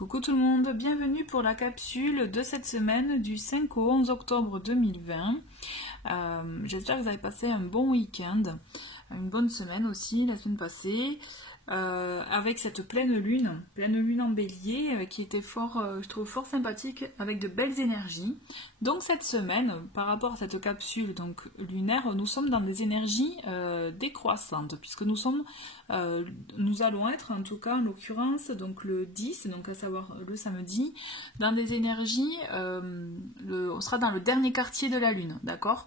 Coucou tout le monde, bienvenue pour la capsule de cette semaine du 5 au 11 octobre 2020. J'espère que vous avez passé un bon week-end, une bonne semaine aussi la semaine passée, avec cette pleine lune en bélier qui était fort, je trouve fort sympathique, avec de belles énergies. Donc cette semaine, par rapport à cette capsule donc lunaire, nous sommes dans des énergies décroissantes, puisque nous allons être, en tout cas en l'occurrence, donc le 10, donc à savoir le samedi, dans des énergies, on sera dans le dernier quartier de la lune, d'accord?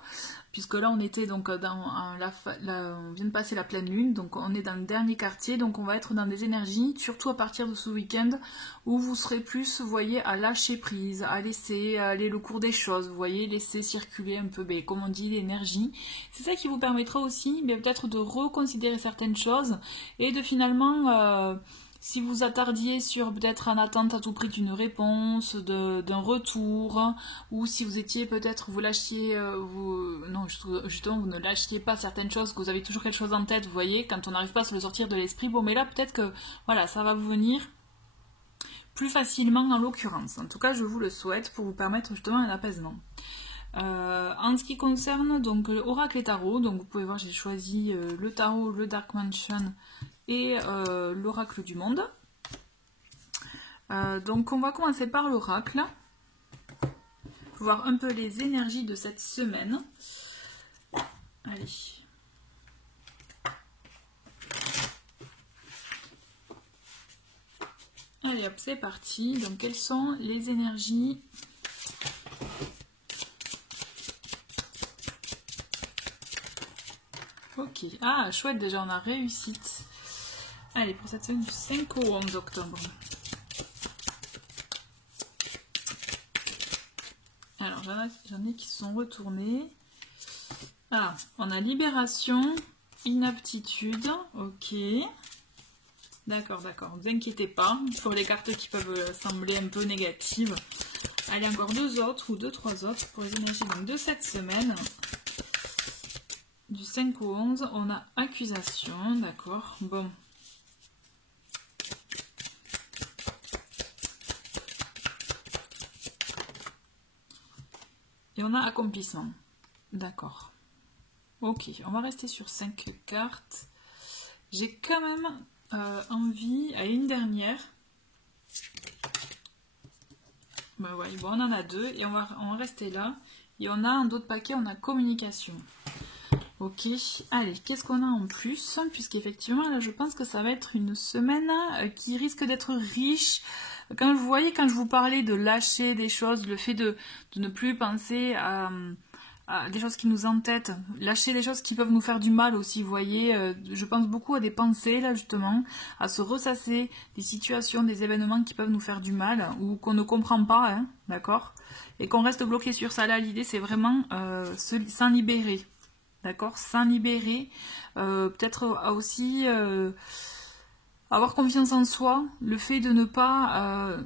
Puisque là on était donc on vient de passer la pleine lune, donc on est dans le dernier quartier, donc on va être dans des énergies, surtout à partir de ce week-end, où vous serez plus, vous voyez, à lâcher prise, à laisser aller le cours des choses, vous voyez, laisser circuler un peu, comme on dit, l'énergie. C'est ça qui vous permettra aussi peut-être de reconsidérer certaines choses et de finalement, si vous attardiez sur peut-être en attente à tout prix d'une réponse, d'un retour, ou si vous étiez peut-être, vous lâchiez, non, justement, vous ne lâchiez pas certaines choses, que vous avez toujours quelque chose en tête, vous voyez, quand on n'arrive pas à se le sortir de l'esprit, bon, mais là, peut-être que, voilà, ça va vous venir plus facilement en l'occurrence. En tout cas, je vous le souhaite pour vous permettre justement un apaisement. En ce qui concerne donc l'oracle et tarot, donc vous pouvez voir, j'ai choisi le tarot, le Dark Mansion et l'oracle du monde. Donc on va commencer par l'oracle, pour voir un peu les énergies de cette semaine. Allez. Allez hop, c'est parti. Donc quelles sont les énergies ? Ok, ah chouette, déjà on a réussite. Allez, pour cette semaine du 5 au 11 octobre. Alors, j'en ai qui sont retournés. Ah, on a libération, inaptitude, ok. D'accord, ne vous inquiétez pas, pour les cartes qui peuvent sembler un peu négatives. Allez, encore deux, trois autres pour les énergies donc, de cette semaine. Du 5 au 11, on a accusation, d'accord, bon. Et on a accomplissement. D'accord. Ok, on va rester sur 5 cartes. J'ai quand même envie à une dernière. Bah ouais, bon, on en a deux et on va rester là. Et on a un autre paquet, on a communication. Ok, allez, qu'est-ce qu'on a en plus? Puisqu'effectivement, là, je pense que ça va être une semaine qui risque d'être riche. Quand vous voyez, quand je vous parlais de lâcher des choses, le fait de ne plus penser à des choses qui nous entêtent, lâcher des choses qui peuvent nous faire du mal aussi, vous voyez, je pense beaucoup à des pensées, là, justement, à se ressasser des situations, des événements qui peuvent nous faire du mal, ou qu'on ne comprend pas, hein, d'accord? Et qu'on reste bloqué sur ça, là, l'idée, c'est vraiment s'en libérer. D'accord, s'en libérer, peut-être aussi avoir confiance en soi, le fait de ne pas...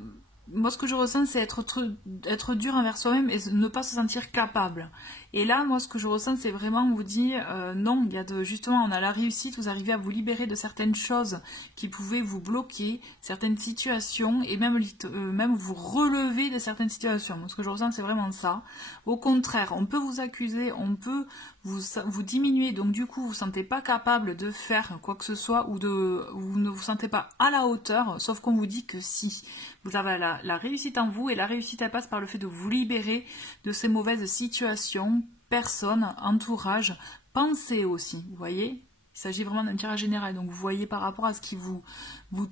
moi, ce que je ressens, c'est être dur envers soi-même et ne pas se sentir capable. Et là, moi, ce que je ressens, c'est vraiment vous dire, non, il y a justement, on a la réussite, vous arrivez à vous libérer de certaines choses qui pouvaient vous bloquer, certaines situations, et même vous relever de certaines situations. Moi, ce que je ressens, c'est vraiment ça. Au contraire, on peut vous accuser, on peut vous diminuer, donc du coup, vous ne vous sentez pas capable de faire quoi que ce soit, ou vous ne vous sentez pas à la hauteur, sauf qu'on vous dit que si. Vous avez la réussite en vous, et la réussite, elle passe par le fait de vous libérer de ces mauvaises situations, personnes, entourage, pensées aussi, vous voyez. Il s'agit vraiment d'un tirage général, donc vous voyez par rapport à ce qui vous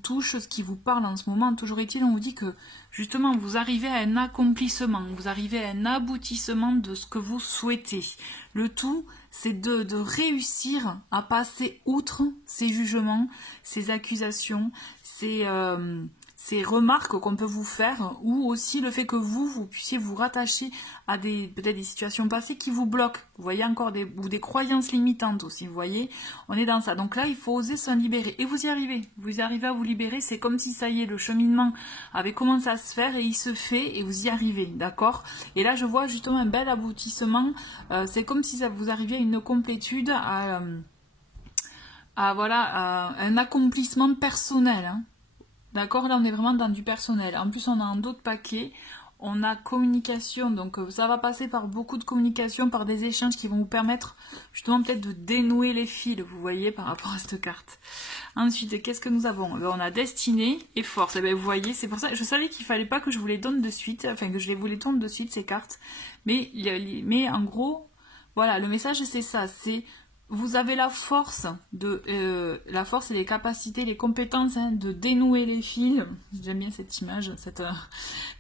touche, ce qui vous parle en ce moment, toujours est-il, on vous dit que justement vous arrivez à un accomplissement, vous arrivez à un aboutissement de ce que vous souhaitez. Le tout, c'est de réussir à passer outre ces jugements, ces accusations, ces remarques qu'on peut vous faire, ou aussi le fait que vous puissiez vous rattacher à peut-être des situations passées qui vous bloquent. Vous voyez encore ou des croyances limitantes aussi, vous voyez. On est dans ça. Donc là, il faut oser s'en libérer. Et vous y arrivez. Vous arrivez à vous libérer. C'est comme si ça y est, le cheminement avait commencé à se faire et il se fait et vous y arrivez, d'accord? Et là, je vois justement un bel aboutissement. C'est comme si ça vous arriviez à une complétude, à un accomplissement personnel, hein. D'accord, là on est vraiment dans du personnel. En plus on a un d'autres paquets. On a communication, donc ça va passer par beaucoup de communication, par des échanges qui vont vous permettre justement peut-être de dénouer les fils, vous voyez, par rapport à cette carte. Ensuite, qu'est-ce que nous avons? On a destinée et force. Et bien, vous voyez, c'est pour ça, je savais qu'il fallait pas que je vous les donne de suite, enfin que je vous les donne de suite ces cartes. Mais en gros, voilà, le message c'est ça, c'est vous avez la force la force et les capacités, les compétences de dénouer les fils. J'aime bien cette image,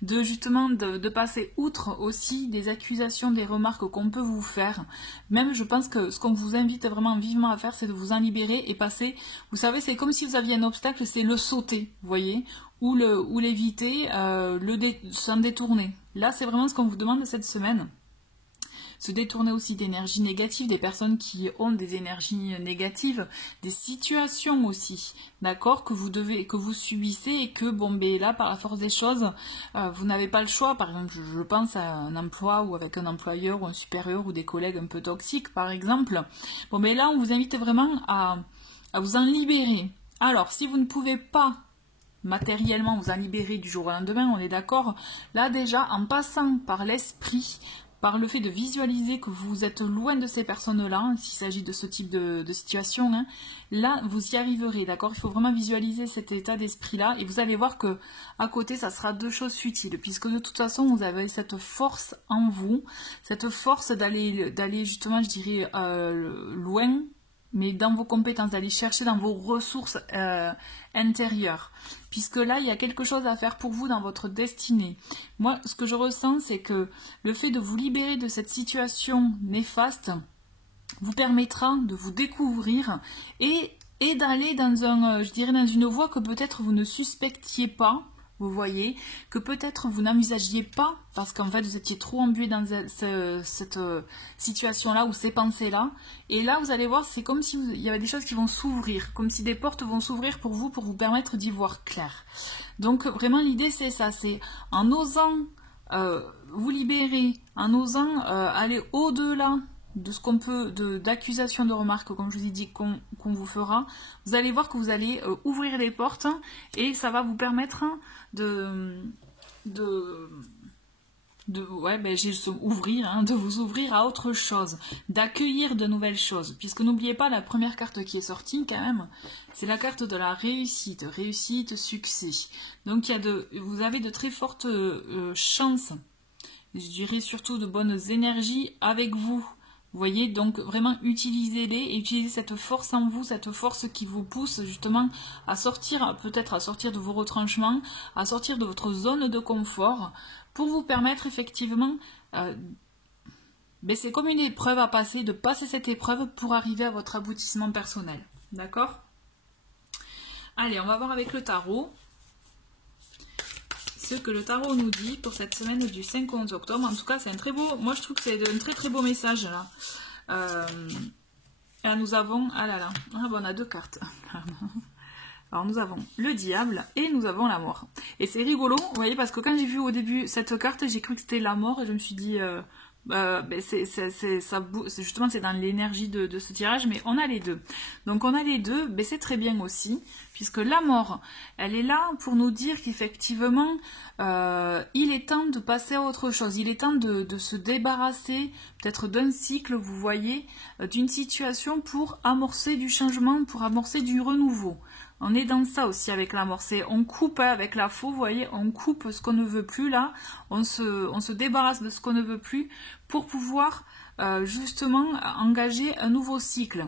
de justement de passer outre aussi des accusations, des remarques qu'on peut vous faire. Même je pense que ce qu'on vous invite vraiment vivement à faire, c'est de vous en libérer et passer. Vous savez, c'est comme si vous aviez un obstacle, c'est le sauter, vous voyez, ou l'éviter, s'en détourner. Là, c'est vraiment ce qu'on vous demande cette semaine. Se détourner aussi d'énergies négatives, des personnes qui ont des énergies négatives, des situations aussi, d'accord, que vous subissez et que, bon, ben là, par la force des choses, vous n'avez pas le choix. Par exemple, je pense à un emploi ou avec un employeur ou un supérieur ou des collègues un peu toxiques, par exemple. Bon, ben là, on vous invite vraiment à vous en libérer. Alors, si vous ne pouvez pas matériellement vous en libérer du jour au lendemain, on est d'accord. Là, déjà, en passant par l'esprit, par le fait de visualiser que vous êtes loin de ces personnes-là, s'il s'agit de ce type de situation, hein, là, vous y arriverez, d'accord? Il faut vraiment visualiser cet état d'esprit-là, et vous allez voir que à côté, ça sera deux choses futiles, puisque de toute façon, vous avez cette force en vous, cette force d'aller justement, je dirais, loin, mais dans vos compétences, d'aller chercher dans vos ressources intérieures. Puisque là, il y a quelque chose à faire pour vous dans votre destinée. Moi, ce que je ressens, c'est que le fait de vous libérer de cette situation néfaste vous permettra de vous découvrir et d'aller dans je dirais dans une voie que peut-être vous ne suspectiez pas. Vous voyez, que peut-être vous n'envisagiez pas, parce qu'en fait vous étiez trop embué dans cette situation-là ou ces pensées-là. Et là, vous allez voir, c'est comme si il y avait des choses qui vont s'ouvrir, comme si des portes vont s'ouvrir pour vous permettre d'y voir clair. Donc vraiment, l'idée c'est ça, c'est en osant vous libérer, en osant aller au-delà de ce qu'on peut, d'accusations, de remarques, comme je vous ai dit, qu'on vous fera, vous allez voir que vous allez ouvrir les portes et ça va vous permettre de vous ouvrir à autre chose, d'accueillir de nouvelles choses. Puisque n'oubliez pas, la première carte qui est sortie, quand même, c'est la carte de la réussite, succès. Donc vous avez de très fortes chances, je dirais surtout de bonnes énergies avec vous. Vous voyez, donc vraiment utilisez-les et utilisez cette force en vous, cette force qui vous pousse justement à sortir, peut-être à sortir de vos retranchements, à sortir de votre zone de confort, pour vous permettre effectivement, c'est comme une épreuve à passer, de passer cette épreuve pour arriver à votre aboutissement personnel. D'accord? Allez, on va voir avec le tarot ce que le tarot nous dit pour cette semaine du 5 au 11 octobre. En tout cas, c'est un très beau, moi je trouve que c'est un très très beau message là. Et là nous avons, on a deux cartes. Alors nous avons le diable et nous avons la mort. Et c'est rigolo, vous voyez, parce que quand j'ai vu au début cette carte, j'ai cru que c'était la mort et je me suis dit, justement c'est dans l'énergie de ce tirage, mais on a les deux. Donc on a les deux, c'est très bien aussi, puisque la mort, elle est là pour nous dire qu'effectivement, il est temps de passer à autre chose, il est temps de se débarrasser peut-être d'un cycle, vous voyez, d'une situation pour amorcer du changement, pour amorcer du renouveau. On est dans ça aussi avec la mort, on coupe avec la faux, vous voyez, on coupe ce qu'on ne veut plus là, on se débarrasse de ce qu'on ne veut plus pour pouvoir justement engager un nouveau cycle.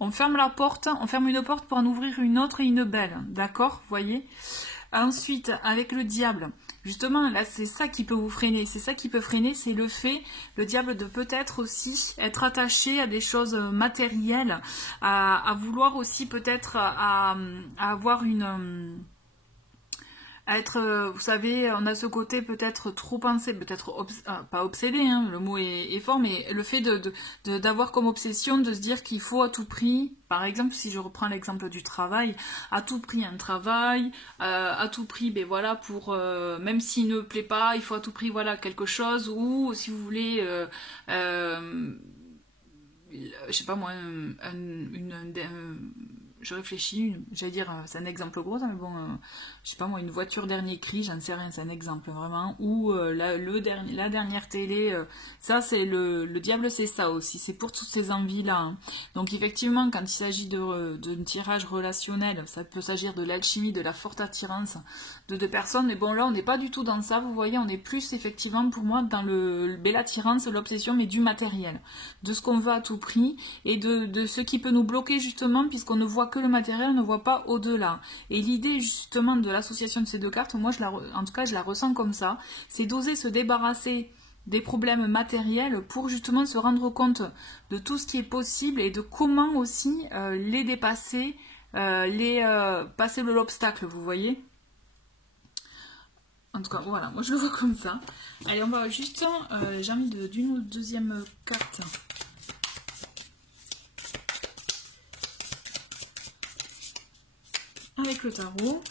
On ferme la porte, on ferme une porte pour en ouvrir une autre et une belle, d'accord, vous voyez. Ensuite, avec le diable, justement, là, c'est ça qui peut vous freiner, c'est ça qui peut freiner, c'est le fait, le diable, de peut-être aussi être attaché à des choses matérielles, à vouloir aussi peut-être à avoir à être, vous savez, on a ce côté peut-être trop pensé, peut-être pas obsédé, hein, le mot est fort, mais le fait d'avoir comme obsession de se dire qu'il faut à tout prix, par exemple, si je reprends l'exemple du travail, à tout prix un travail, à tout prix, voilà, pour même s'il ne plaît pas, il faut à tout prix, voilà, quelque chose, ou si vous voulez, je sais pas moi, je réfléchis, j'allais dire, c'est un exemple gros, mais bon, je sais pas moi, une voiture dernier cri, j'en sais rien, c'est un exemple vraiment, ou la dernière télé, ça c'est le diable, c'est ça aussi, c'est pour toutes ces envies-là. Hein. Donc effectivement, quand il s'agit d'un tirage relationnel, ça peut s'agir de l'alchimie, de la forte attirance de deux personnes, mais bon là on n'est pas du tout dans ça, vous voyez, on est plus effectivement pour moi dans l'attirance, l'obsession, mais du matériel, de ce qu'on veut à tout prix, et de ce qui peut nous bloquer justement, puisqu'on ne voit que le matériel, on ne voit pas au-delà. Et l'idée justement de l'association de ces deux cartes, moi en tout cas je la ressens comme ça, c'est d'oser se débarrasser des problèmes matériels pour justement se rendre compte de tout ce qui est possible et de comment aussi les dépasser, passer de l'obstacle, vous voyez. En tout cas, voilà, moi je le vois comme ça. Allez, on va juste, j'ai envie d'une ou deuxième carte. Avec le tarot.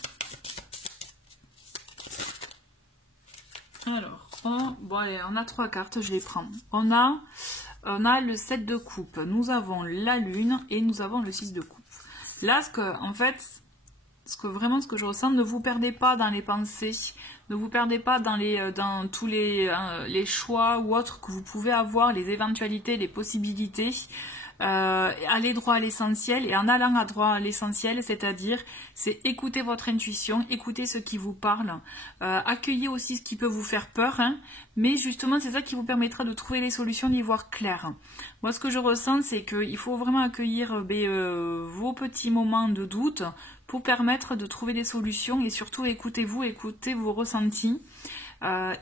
Alors, bon allez, on a 3 cartes, je les prends. On a le 7 de coupe, nous avons la lune et nous avons le 6 de coupe. Là, en fait, ce que je ressens, ne vous perdez pas dans les pensées, ne vous perdez pas dans tous les choix ou autres que vous pouvez avoir, les éventualités, les possibilités. Allez droit à l'essentiel, et en allant droit à l'essentiel, c'est-à-dire c'est écouter votre intuition, écouter ce qui vous parle, accueillir aussi ce qui peut vous faire peur, hein, mais justement c'est ça qui vous permettra de trouver les solutions, d'y voir clair. Moi ce que je ressens, c'est qu'il faut vraiment accueillir vos petits moments de doute pour permettre de trouver des solutions, et surtout écoutez-vous, écoutez vos ressentis,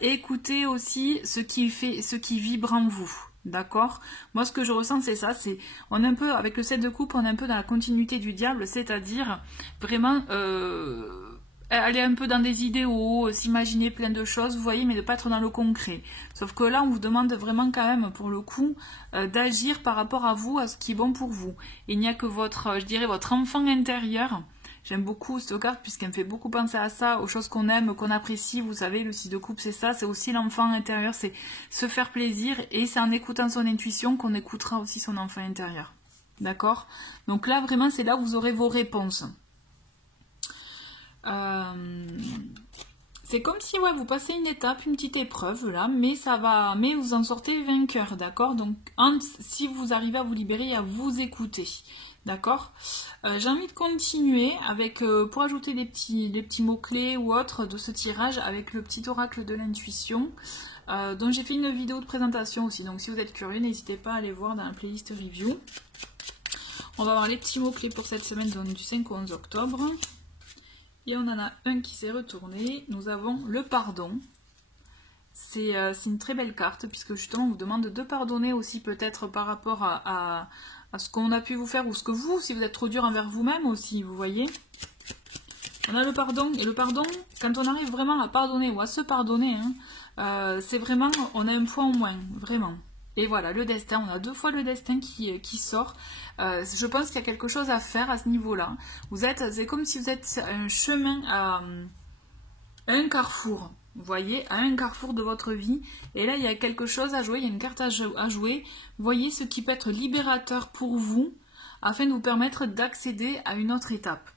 écoutez aussi ce qui vibre en vous. D'accord? Moi, ce que je ressens, c'est ça. On est un peu, avec le 7 de coupe, on est un peu dans la continuité du diable, c'est-à-dire vraiment aller un peu dans des idéaux, s'imaginer plein de choses, vous voyez, mais de pas être dans le concret. Sauf que là, on vous demande vraiment quand même, pour le coup, d'agir par rapport à vous, à ce qui est bon pour vous. Il n'y a que votre, je dirais, votre enfant intérieur. J'aime beaucoup cette carte puisqu'elle me fait beaucoup penser à ça, aux choses qu'on aime, qu'on apprécie. Vous savez, le 6 de coupe, c'est ça, c'est aussi l'enfant intérieur, c'est se faire plaisir, et c'est en écoutant son intuition qu'on écoutera aussi son enfant intérieur. D'accord? Donc là, vraiment, c'est là où vous aurez vos réponses. C'est comme si vous passez une étape, une petite épreuve là, mais vous en sortez vainqueur, d'accord? Donc si vous arrivez à vous libérer et à vous écouter. D'accord? J'ai envie de continuer avec, pour ajouter des petits mots-clés ou autres de ce tirage, avec le petit oracle de l'intuition, dont j'ai fait une vidéo de présentation aussi. Donc si vous êtes curieux, n'hésitez pas à aller voir dans la playlist review. On va voir les petits mots-clés pour cette semaine, donc du 5 au 11 octobre. Et on en a un qui s'est retourné. Nous avons le pardon. C'est une très belle carte, puisque justement on vous demande de pardonner aussi, peut-être par rapport à ce qu'on a pu vous faire, ou ce que si vous êtes trop dur envers vous-même aussi, vous voyez. On a le pardon, et le pardon, quand on arrive vraiment à pardonner ou à se pardonner, hein, c'est vraiment, on a un point en moins, vraiment. Et voilà, le destin, on a 2 fois le destin qui sort. Je pense qu'il y a quelque chose à faire à ce niveau-là. C'est comme si vous êtes un chemin à un carrefour. Vous voyez, à un carrefour de votre vie, et là il y a quelque chose à jouer, il y a une carte à jouer. Vous voyez ce qui peut être libérateur pour vous, afin de vous permettre d'accéder à une autre étape.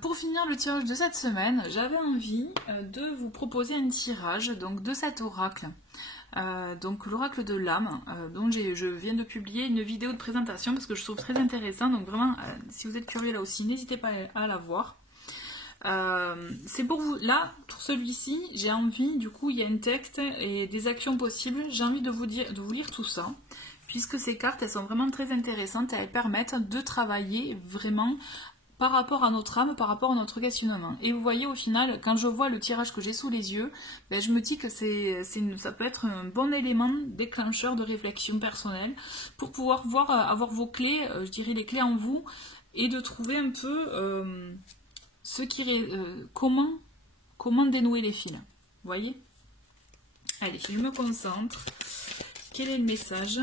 Pour finir le tirage de cette semaine, j'avais envie de vous proposer un tirage donc, de cet oracle. Donc l'oracle de l'âme, dont je viens de publier une vidéo de présentation parce que je trouve très intéressant. Donc vraiment, si vous êtes curieux là aussi, n'hésitez pas à la voir. C'est pour vous, là, pour celui-ci, j'ai envie, du coup, il y a un texte et des actions possibles. J'ai envie de vous lire tout ça, puisque ces cartes, elles sont vraiment très intéressantes et elles permettent de travailler vraiment par rapport à notre âme, par rapport à notre questionnement. Et vous voyez, au final, quand je vois le tirage que j'ai sous les yeux, ben, je me dis que ça peut être un bon élément déclencheur de réflexion personnelle pour pouvoir avoir vos clés, je dirais les clés en vous, et de trouver un peu comment dénouer les fils. Vous voyez? Allez, je me concentre. Quel est le message?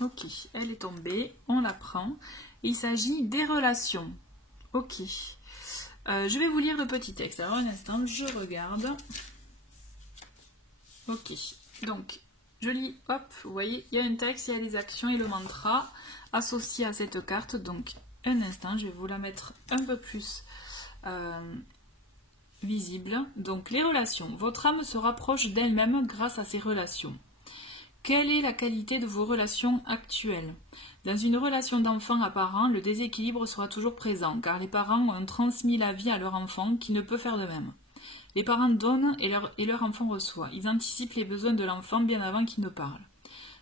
Ok, elle est tombée, on la prend. Il s'agit des relations. Ok. Je vais vous lire le petit texte. Alors un instant, je regarde. Ok, donc je lis, hop, vous voyez, il y a un texte, il y a les actions et le mantra associés à cette carte. Donc, un instant, je vais vous la mettre un peu plus visible. Donc, les relations. Votre âme se rapproche d'elle-même grâce à ses relations. Quelle est la qualité de vos relations actuelles? Dans une relation d'enfant à parent, le déséquilibre sera toujours présent, car les parents ont transmis la vie à leur enfant qui ne peut faire de même. Les parents donnent et leur enfant reçoit. Ils anticipent les besoins de l'enfant bien avant qu'il ne parle.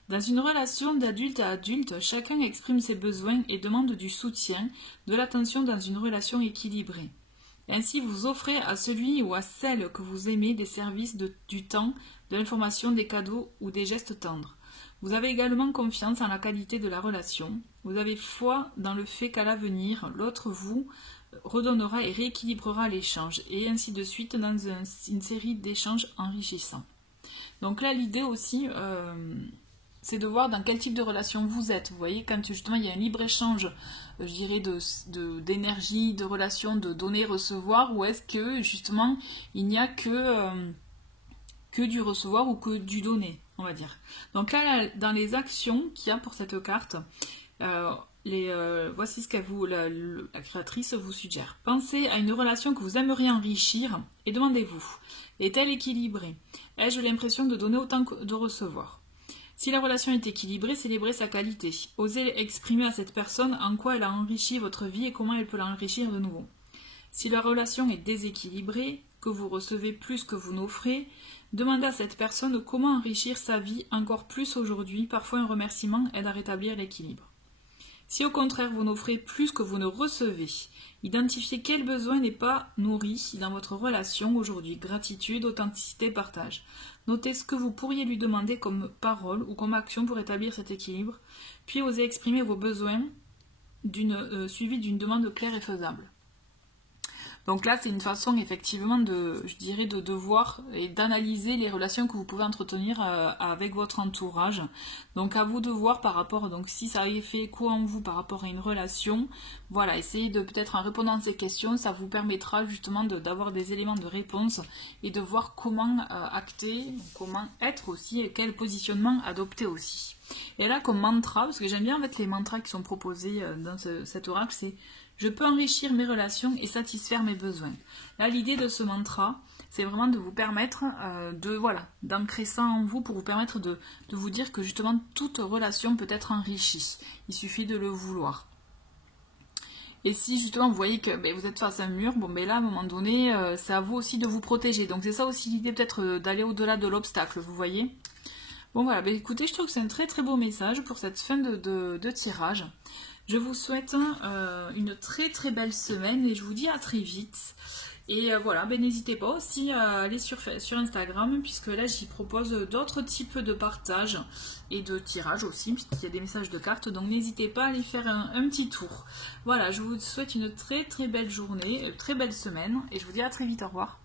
Dans une relation d'adulte à adulte, chacun exprime ses besoins et demande du soutien, de l'attention dans une relation équilibrée. Ainsi, vous offrez à celui ou à celle que vous aimez des services, du temps, de l'information, des cadeaux ou des gestes tendres. Vous avez également confiance en la qualité de la relation. Vous avez foi dans le fait qu'à l'avenir, l'autre vous redonnera et rééquilibrera l'échange, et ainsi de suite dans une série d'échanges enrichissants. Donc là, l'idée aussi, c'est de voir dans quel type de relation vous êtes. Vous voyez, quand justement il y a un libre-échange, je dirais, d'énergie, de relation, de donner-recevoir, ou est-ce que justement il n'y a que du recevoir ou que du donner, on va dire. Donc là, dans les actions qu'il y a pour cette carte, voici ce que la créatrice vous suggère. Pensez à une relation que vous aimeriez enrichir et demandez-vous, est-elle équilibrée? Ai-je l'impression de donner autant que de recevoir? Si la relation est équilibrée, célébrez sa qualité. Osez exprimer à cette personne en quoi elle a enrichi votre vie et comment elle peut l'enrichir de nouveau. Si la relation est déséquilibrée, que vous recevez plus que vous n'offrez, demandez à cette personne comment enrichir sa vie encore plus aujourd'hui. Parfois un remerciement aide à rétablir l'équilibre. Si au contraire vous n'offrez plus que vous ne recevez, identifiez quel besoin n'est pas nourri dans votre relation aujourd'hui. Gratitude, authenticité, partage. Notez ce que vous pourriez lui demander comme parole ou comme action pour établir cet équilibre, puis osez exprimer vos besoins suivis d'une demande claire et faisable. Donc là, c'est une façon effectivement de voir et d'analyser les relations que vous pouvez entretenir avec votre entourage. Donc à vous de voir par rapport, donc si ça a fait écho en vous par rapport à une relation, voilà, essayez de peut-être en répondant à ces questions, ça vous permettra justement d'avoir des éléments de réponse et de voir comment acter, comment être aussi et quel positionnement adopter aussi. Et là comme mantra, parce que j'aime bien en fait les mantras qui sont proposés dans cet oracle, c'est je peux enrichir mes relations et satisfaire mes besoins. Là, l'idée de ce mantra, c'est vraiment de vous permettre d'ancrer ça en vous pour vous permettre de vous dire que justement toute relation peut être enrichie. Il suffit de le vouloir. Et si justement vous voyez que vous êtes face à un mur, là à un moment donné, c'est à vous aussi de vous protéger. Donc c'est ça aussi l'idée peut-être d'aller au-delà de l'obstacle, vous voyez. Bon voilà, écoutez, je trouve que c'est un très très beau message pour cette fin de tirage. Je vous souhaite une très très belle semaine et je vous dis à très vite. Et voilà, n'hésitez pas aussi à aller sur Instagram, puisque là j'y propose d'autres types de partages et de tirages aussi, puisqu'il y a des messages de cartes, donc n'hésitez pas à aller faire un petit tour. Voilà, je vous souhaite une très très belle journée, une très belle semaine, et je vous dis à très vite, au revoir.